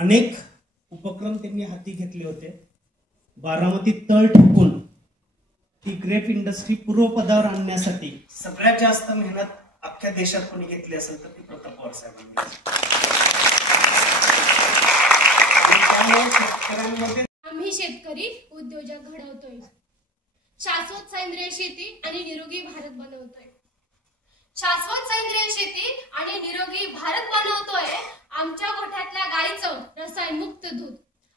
अनेक उपक्रम त्यांनी हाती घेतले होते. बारामती तळ ठोकून ती ग्रेप इंडस्ट्री पूर्वपदावर आणण्यासाठी सगळ्यात जास्त मेहनत अख्ख्या देशात कोणी घेतली असेल तर ती प्रताप पवार साहेबांनी. आम्ही शेतकरी उद्योजक घडवतोय, शाश्वत सेंद्रिय शेती आणि निरोगी भारत बनवतोय. शाश्वत सेंद्रिय शेती आणि निरोगी भारत बनवतोय. आमच्या गोठ्यातल्या गाईचं रसायन मुक्त दूध.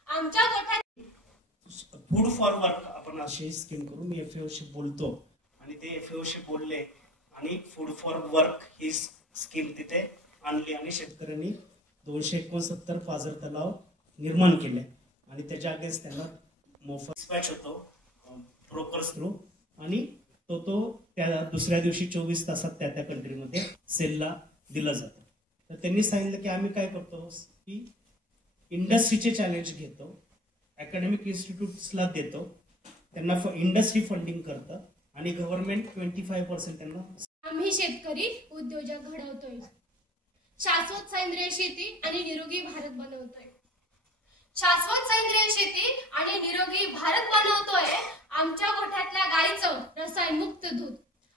आमच्या गोठ्यात फूड फॉर वर्क आपण अशी स्कीम करू. मी FAO शी बोलतो आणि ते FAO शी बोलले आणि food for work he scheme तिथे आणली आणि शेतकऱ्यांनी 269 पाझर तलाव निर्माण केले आणि त्याच्या अगेन्स्ट त्यांना मोफत डिस्पॅच होतो ब्रोकर्स थ्रू आणि तो त्या दुसऱ्या दिवशी 24 तासात त्या कंट्रीमध्ये सेलला दिला जातो. तर त्यांनी सांगितलं की आम्ही काय करतो की इंडस्ट्रीचे चॅलेंज घेतो, अकॅडमिक इन्स्टिट्यूट्सला देतो, त्यांना इंडस्ट्री फंडिंग करतं आणि गव्हर्नमेंट 25% त्यांना. आम्ही शेतकरी उद्योजक घडवतोय, शाश्वत सेंद्रिय शेती आणि निरोगी भारत बनवतोय. शाश्वत सेंद्रिय शेती आणि निरोगी भारत बनवतोय. आमच्या गोठ्यातल्या गाईचं रसायन मुक्त दूध.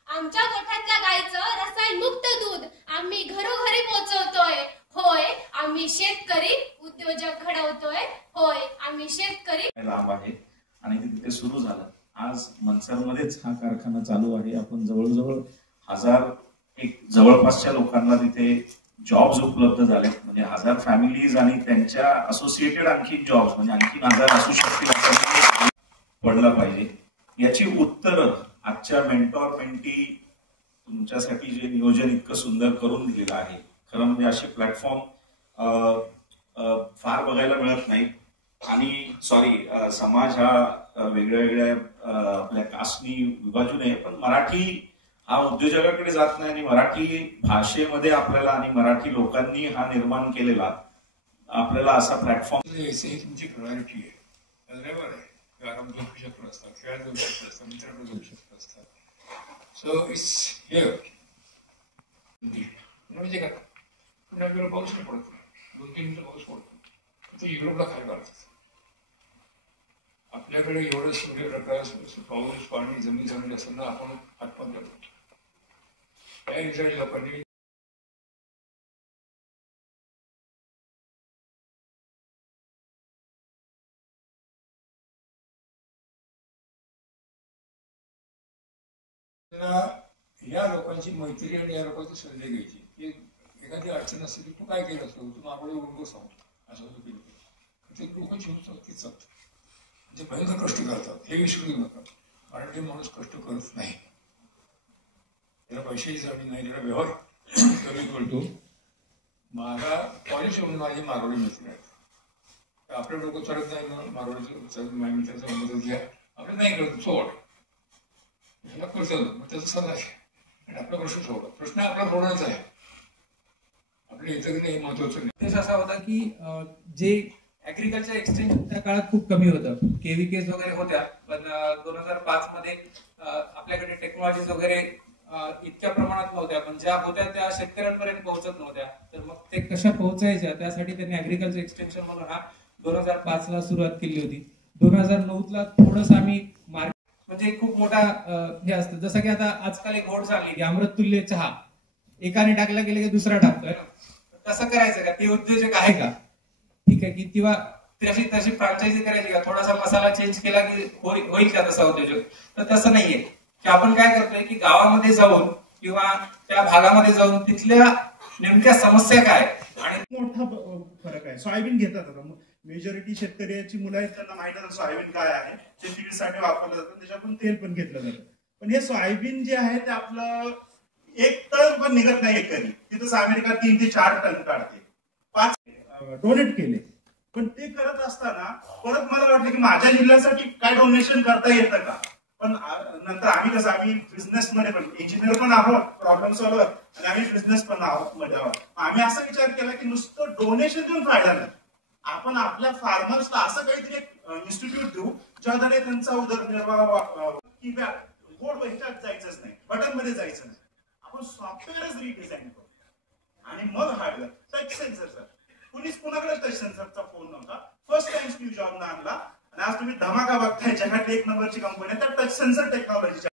आमच्या गोठ्यातल्या गाईचं रसायन मुक्त दूध आम्ही घरोघरी पोहोचवतोय. होय, आम्ही शेतकरी उद्योजक घडवतोय. होय, आम्ही शेतकरी. लाभ आहे आणि ते तिथे सुरू झालं. आज मनसरमध्येच हा कारखाना चालू आहे. आपण जवळजवळ 1000 जवळपासच्या लोकांना तिथे जॉब्स उपलब्ध झाले. म्हणजे 1000 फॅमिलीज आणि त्यांच्या असोसिएटेड आणखी जॉब्स म्हणजे आणखी 1000 असू शकतील असं पडलं पाहिजे. याची उत्तरं आजच्या मेंटॉर मेंटी तुमच्यासाठी जे नियोजन इतकं सुंदर करून दिलेलं आहे. खरं म्हणजे असे प्लॅटफॉर्म फार बघायला मिळत नाही. आणि समाज हा वेगळ्या वेगळ्या आपल्या कास्टनी विभाजून आहे, पण मराठी हा उद्योजकाकडे जात नाही आणि मराठी भाषेमध्ये आपल्याला आणि मराठी लोकांनी हा निर्माण केलेला आपल्याला असा प्लॅटफॉर्म. तुमची प्रायोरिटी आहे, बरोबर आहे. आराम जाऊ शकत असतात, खेळायला जाऊ शकत असतात, मित्रांना जाऊ शकत असतात. सो इट्स हिअर म्हणजे का पुण्याला पाऊस नाही पडतो, 2-3 मिनिटं पाऊस पडतो, तो युरोपला खाली काढतात. आपल्याकडे एवढं सूर्यप्रकाश, पाऊस, पाणी, जमीन असताना आपण हातपात करतो. त्या इस्रायल लोकांनी या लोकांची मैत्री आणि या लोकांची संधी घ्यायची की एखादी अडचण असते की तू काय केलं असतो, तू मागडे उडून सांगतो असं होतं केलं. ते लोक जीवन ते चालतात, जे भयंकर कष्ट करतात हे विसरू देऊ नका. कारण ते माणूस कष्ट करत नाही, त्याला पैशाची जाणीव नाही, त्याला व्यवहार कमी बोलतो. माझा कॉलेज म्हणून माझे मारवाडी मित्र आहेत. आपल्या डोकं चालत नाही ना, मारवाडीचं मित्राचा मदत घ्या, आपल्याला नाही करत सोड ह्याला करतो. मग त्याचं सल्ला आहे आणि आपला प्रश्न सोडला. प्रश्न आपला सोडण्याचा आहे, आपल्या इतर नाही महत्वाचं नाही. उद्देश असा होता की जे ऍग्रिकल्चर एक्सटेन्शन त्या काळात खूप कमी होतं. KVKs वगैरे होत्या, पण 2005 मध्ये आपल्याकडे टेक्नॉलॉजीज वगैरे इतक्या प्रमाणात नव्हत्या, पण ज्या होत्या त्या शेतकऱ्यांपर्यंत पोहोचत नव्हत्या. तर मग ते कशा पोहोचायच्या त्यासाठी त्यांनी ऍग्रिकल्चर एक्सटेन्शन म्हणून हा 2005 ला सुरुवात केली होती. 2009 थोडंसं आम्ही म्हणजे खूप मोठा हे असतं. जसं की आता आजकाल एक घोड चालली की अमृततुल्य चहा एकाने टाकला गेला की दुसरा टाकतोय ना, तसं करायचं का? ते उद्योजक आहे का? ठीक आहे की किंवा तशी फ्रँचायझी करायची का? थोडासा मसाला चेंज केला की होईल का तसा उद्योजक? तर तसं नाहीये की आपण काय करतोय की गावामध्ये जाऊन किंवा त्या भागामध्ये जाऊन तिथल्या नेमक्या समस्या काय आणि मोठा फरक आहे. सोयाबीन घेतात आता मेजॉरिटी शेतकऱ्याची मुलं आहेत, त्यांना माहिती आहे सोयाबीन काय आहे, ते शेतीसाठी वापरलं जातं, त्याच्यातून तेल पण घेतलं जातं. पण हे सोयाबीन जे आहे ते आपलं 1 टन पण निघत नाही एकरी. तिथं अमेरिका 3 ते 4 टन काढते. 5 डोनेट केले, पण ते करत असताना परत मला वाटलं की माझ्या जिल्ह्यासाठी काय डोनेशन करता येतं का. पण नंतर आम्ही बिझनेसमध्ये पण इंजिनियर पण आहोत, प्रॉब्लेम सॉल्व्हर, आणि आम्ही बिझनेस पण आहोत मध्ये आहोत. आम्ही असा विचार केला की नुसतं डोनेशन देऊन फायदा नाही, आपण आपल्या फार्मर्सला असं काहीतरी इन्स्टिट्यूट देऊ ज्याद्वारे त्यांचा उदरनिर्वाह की गोड ह्याच्यात जायचंच नाही, बटन मध्ये जायचं नाही. आपण सॉफ्टवेअरच रिडिझाईन करू आणि मग हार्डवेअर. टच सेन्सर सर कुणाकडे टच सेन्सरचा फोन नव्हता. फर्स्ट टाइम स्टीव्ह जॉबनं आणला आणि आज तुम्ही धमाका बघताय, जगात 1 नंबरची कंपनी आहे त्या टच सेन्सर टेक्नॉलॉजीच्या.